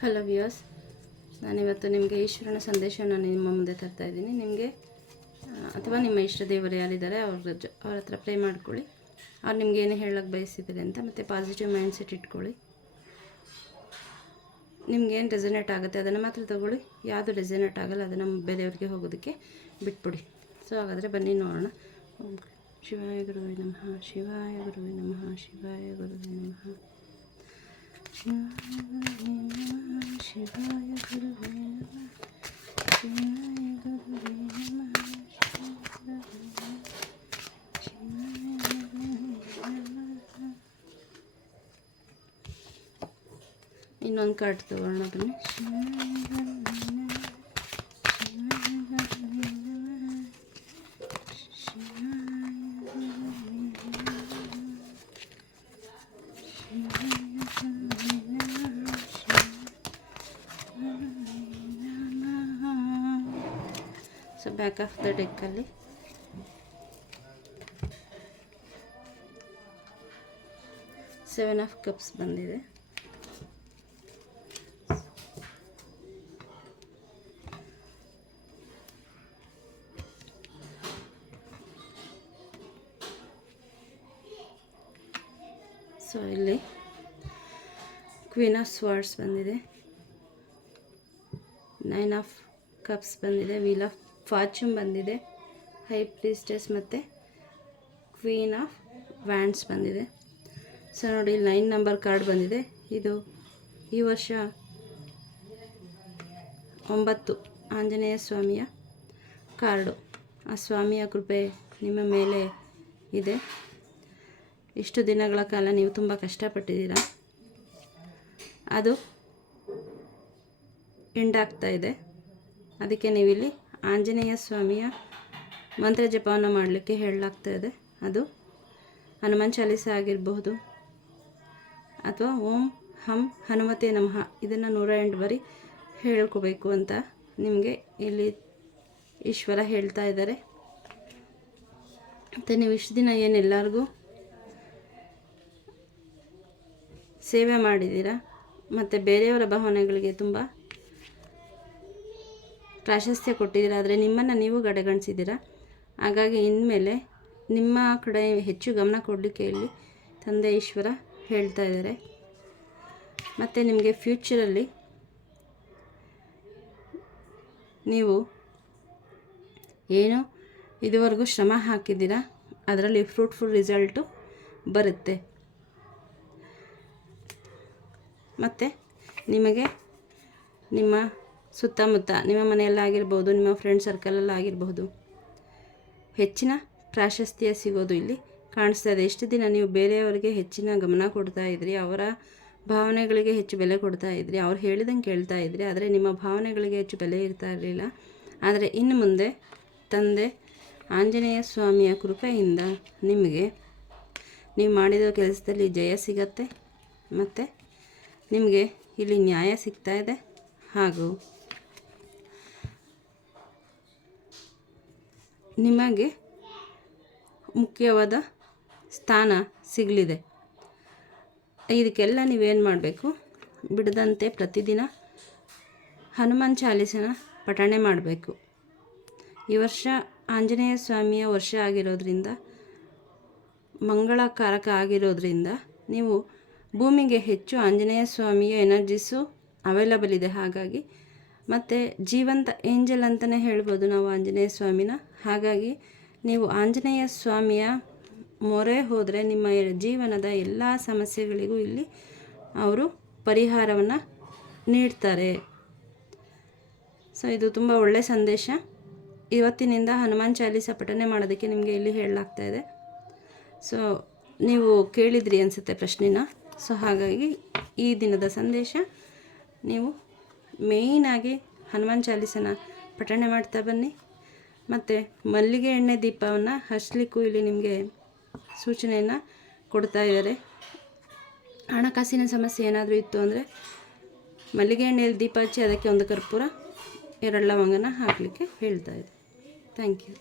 Hello viewers ನಾನಿವತ್ತು ನಿಮಗೆ ಈಶ್ವರನ ಸಂದೇಶವನ್ನು ನಿಮ್ಮ ಮುಂದೆ ತರ್ತಾ ಇದ್ದೀನಿ. ನಿಮಗೆ ಅಥವಾ ನಿಮ್ಮ ಇಷ್ಟ ದೇವರು ಯಾರಿದ್ದಾರೆ ಅವ್ರ ಜೊ, ಅವ್ರ ಹತ್ರ ಪ್ರೇ ಮಾಡ್ಕೊಳ್ಳಿ. ಅವ್ರು ನಿಮ್ಗೆ ಏನು ಹೇಳಕ್ಕೆ ಬಯಸಿದ್ದಾರೆ ಅಂತ ಮತ್ತು ಪಾಸಿಟಿವ್ ಮೈಂಡ್ ಸೆಟ್ ಇಟ್ಕೊಳ್ಳಿ ನಿಮ್ಗೇನು ರೆಸನೇಟ್ ಆಗುತ್ತೆ ಅದನ್ನು ಮಾತ್ರ ತಗೊಳ್ಳಿ. ಯಾವುದು ರೆಸನೇಟ್ ಆಗಲ್ಲ ಅದನ್ನು ಬೇರೆಯವ್ರಿಗೆ ಹೋಗೋದಕ್ಕೆ ಬಿಟ್ಬಿಡಿ. ಸೊ ಹಾಗಾದರೆ ಬನ್ನಿ ನೋಡೋಣ. ಶಿವಾಯ ಗುರುವೆ ನಮಃ, ಶಿವಾಯ ಗುರುವೆ ನಮಃ, ಶಿವಾಯ ಗುರುವೆ ನಮಃ. ಇನ್ನೊಂದು ಕಾರ್ಟ್ ತಗೊಳ್ಳೋಣ ಬನ್ನಿ. ಸೊ ಬ್ಯಾಕ್ ಆಫ್ ದ ಡೆಕ್ಕಲ್ಲಿ ಸೆವೆನ್ ಆಫ್ ಕಪ್ಸ್ ಬಂದಿದೆ. ಸೊ ಇಲ್ಲಿ ಕ್ವೀನ್ ಆಫ್ ಸ್ವಾರ್ಡ್ಸ್ ಬಂದಿದೆ. ನೈನ್ ಆಫ್ ಕಪ್ಸ್ ಬಂದಿದೆ. ವೀಲ್ ಆಫ್ ಫಾರ್ಚೂನ್ ಬಂದಿದೆ. ಹೈ ಪ್ರೀಸ್ಟೆಸ್ ಮತ್ತು ಕ್ವೀನ್ ಆಫ್ ವ್ಯಾಂಡ್ಸ್ ಬಂದಿದೆ. ಸೊ ನೋಡಿ ನೈನ್ ನಂಬರ್ ಕಾರ್ಡ್ ಬಂದಿದೆ. ಇದು ಈ ವರ್ಷ ಒಂಬತ್ತು ಆಂಜನೇಯ ಸ್ವಾಮಿಯ ಕಾರ್ಡು. ಆ ಸ್ವಾಮಿಯ ಕೃಪೆ ನಿಮ್ಮ ಮೇಲೆ ಇದೆ. ಇಷ್ಟು ದಿನಗಳ ಕಾಲ ನೀವು ತುಂಬ ಕಷ್ಟಪಟ್ಟಿದ್ದೀರಾ? ಅದು ಎಂಡಾಗ್ತಾ ಇದೆ. ಅದಕ್ಕೆ ನೀವಿಲ್ಲಿ ಆಂಜನೇಯ ಸ್ವಾಮಿಯ ಮಂತ್ರ ಜಪವನ್ನು ಮಾಡಲಿಕ್ಕೆ ಹೇಳಲಾಗ್ತಾ ಇದೆ. ಅದು ಹನುಮಾನ್ ಚಾಲೀಸ ಆಗಿರಬಹುದು ಅಥವಾ ಓಂ ಹಂ ಹನುಮತೆ ನಮಃ ಇದನ್ನು ನೂರ ಎಂಟು ಬಾರಿ ಹೇಳ್ಕೋಬೇಕು ಅಂತ ನಿಮಗೆ ಇಲ್ಲಿ ಈಶ್ವರ ಹೇಳ್ತಾ ಇದ್ದಾರೆ. ಮತ್ತು ನೀವು ಇಷ್ಟು ದಿನ ಏನು ಸೇವೆ ಮಾಡಿದ್ದೀರಾ? ಮತ್ತು ಬೇರೆಯವರ ಭಾವನೆಗಳಿಗೆ ತುಂಬ ಪ್ರಾಶಸ್ತ್ಯ ಕೊಟ್ಟಿದ್ದೀರಾ? ಆದರೆ ನಿಮ್ಮನ್ನು ನೀವು ಕಡೆಗಣಿಸಿದ್ದೀರಾ ಹಾಗಾಗಿ ಇನ್ಮೇಲೆ ನಿಮ್ಮ ಕಡೆ ಹೆಚ್ಚು ಗಮನ ಕೊಡಲಿಕ್ಕೆ ಇಲ್ಲಿ ತಂದೆ ಈಶ್ವರ ಹೇಳ್ತಾ ಇದ್ದಾರೆ. ಮತ್ತು ನಿಮಗೆ ಫ್ಯೂಚರಲ್ಲಿ ನೀವು ಏನು ಇದುವರೆಗೂ ಶ್ರಮ ಹಾಕಿದ್ದೀರಾ? ಅದರಲ್ಲಿ ಫ್ರೂಟ್ಫುಲ್ ರಿಸಲ್ಟು ಬರುತ್ತೆ. ಮತ್ತು ನಿಮಗೆ ನಿಮ್ಮ ಸುತ್ತಮುತ್ತ, ನಿಮ್ಮ ಮನೆಯಲ್ಲಾಗಿರ್ಬೋದು ನಿಮ್ಮ ಫ್ರೆಂಡ್ ಸರ್ಕಲಲ್ಲಾಗಿರ್ಬೋದು ಹೆಚ್ಚಿನ ಪ್ರಾಶಸ್ತ್ಯ ಸಿಗೋದು ಇಲ್ಲಿ ಕಾಣಿಸ್ತಾ ಇದೆ. ಎಷ್ಟು ದಿನ ನೀವು ಬೇರೆಯವರಿಗೆ ಹೆಚ್ಚಿನ ಗಮನ ಕೊಡ್ತಾ ಇದ್ರಿ, ಅವರ ಭಾವನೆಗಳಿಗೆ ಹೆಚ್ಚು ಬೆಲೆ ಕೊಡ್ತಾ ಇದ್ರಿ, ಅವ್ರು ಹೇಳಿದಂಗೆ ಕೇಳ್ತಾ ಇದ್ರಿ, ಆದರೆ ನಿಮ್ಮ ಭಾವನೆಗಳಿಗೆ ಹೆಚ್ಚು ಬೆಲೆ ಇರ್ತಾ ಇರಲಿಲ್ಲ. ಆದರೆ ಇನ್ನು ಮುಂದೆ ತಂದೆ ಆಂಜನೇಯ ಸ್ವಾಮಿಯ ಕೃಪೆಯಿಂದ ನಿಮಗೆ ನೀವು ಮಾಡಿದ ಕೆಲಸದಲ್ಲಿ ಜಯ ಸಿಗತ್ತೆ, ಮತ್ತು ನಿಮಗೆ ಇಲ್ಲಿ ನ್ಯಾಯ ಸಿಗ್ತಾ ಇದೆ. ಹಾಗೂ ನಿಮಗೆ ಮುಖ್ಯವಾದ ಸ್ಥಾನ ಸಿಗಲಿದೆ. ಇದಕ್ಕೆಲ್ಲ ನೀವೇನು ಮಾಡಬೇಕು? ಬಿಡದಂತೆ ಪ್ರತಿದಿನ ಹನುಮಾನ್ ಚಾಲೀಸನ ಪಠಣೆ ಮಾಡಬೇಕು. ಈ ವರ್ಷ ಆಂಜನೇಯ ಸ್ವಾಮಿಯ ವರ್ಷ ಆಗಿರೋದ್ರಿಂದ, ಮಂಗಳಕಾರಕ ಆಗಿರೋದ್ರಿಂದ ನೀವು ಭೂಮಿಗೆ ಹೆಚ್ಚು ಆಂಜನೇಯ ಸ್ವಾಮಿಯ ಎನರ್ಜಿಸು ಅವೈಲಬಲ್ ಇದೆ. ಹಾಗಾಗಿ ಮತ್ತು ಜೀವಂತ ಏಂಜಲ್ ಅಂತಲೇ ಹೇಳ್ಬೋದು ನಾವು ಆಂಜನೇಯ ಸ್ವಾಮಿನ. ಹಾಗಾಗಿ ನೀವು ಆಂಜನೇಯ ಸ್ವಾಮಿಯ ಮೊರೆ ಹೋದರೆ ನಿಮ್ಮ ಜೀವನದ ಎಲ್ಲ ಸಮಸ್ಯೆಗಳಿಗೂ ಇಲ್ಲಿ ಅವರು ಪರಿಹಾರವನ್ನು ನೀಡ್ತಾರೆ. ಸೊ ಇದು ತುಂಬ ಒಳ್ಳೆಯ ಸಂದೇಶ. ಇವತ್ತಿನಿಂದ ಹನುಮಾನ್ ಚಾಲೀಸ ಪಠನೆ ಮಾಡೋದಕ್ಕೆ ನಿಮಗೆ ಇಲ್ಲಿ ಹೇಳಲಾಗ್ತಾ ಇದೆ. ಸೊ ನೀವು ಕೇಳಿದ್ರಿ ಅನಿಸುತ್ತೆ ಪ್ರಶ್ನೆನ. ಸೊ ಹಾಗಾಗಿ ಈ ದಿನದ ಸಂದೇಶ ನೀವು ಮೇಯ್ನಾಗಿ ಹನುಮಾನ್ ಚಾಲೀಸನ ಪಠಣೆ ಮಾಡ್ತಾ ಬನ್ನಿ. ಮತ್ತು ಮಲ್ಲಿಗೆ ಎಣ್ಣೆ ದೀಪವನ್ನು ಹಚ್ಚಲಿಕ್ಕೂ ಇಲ್ಲಿ ನಿಮಗೆ ಸೂಚನೆಯನ್ನು ಕೊಡ್ತಾ ಇದ್ದಾರೆ. ಹಣಕಾಸಿನ ಸಮಸ್ಯೆ ಏನಾದರೂ ಇತ್ತು ಅಂದರೆ ಮಲ್ಲಿಗೆ ಎಣ್ಣೆಯಲ್ಲಿ ದೀಪ ಹಚ್ಚಿ ಅದಕ್ಕೆ ಒಂದು ಕರ್ಪೂರ, ಎರಡು ಲವಂಗನ ಹಾಕಲಿಕ್ಕೆ ಹೇಳ್ತಾ ಇದೆ ಥ್ಯಾಂಕ್ ಯು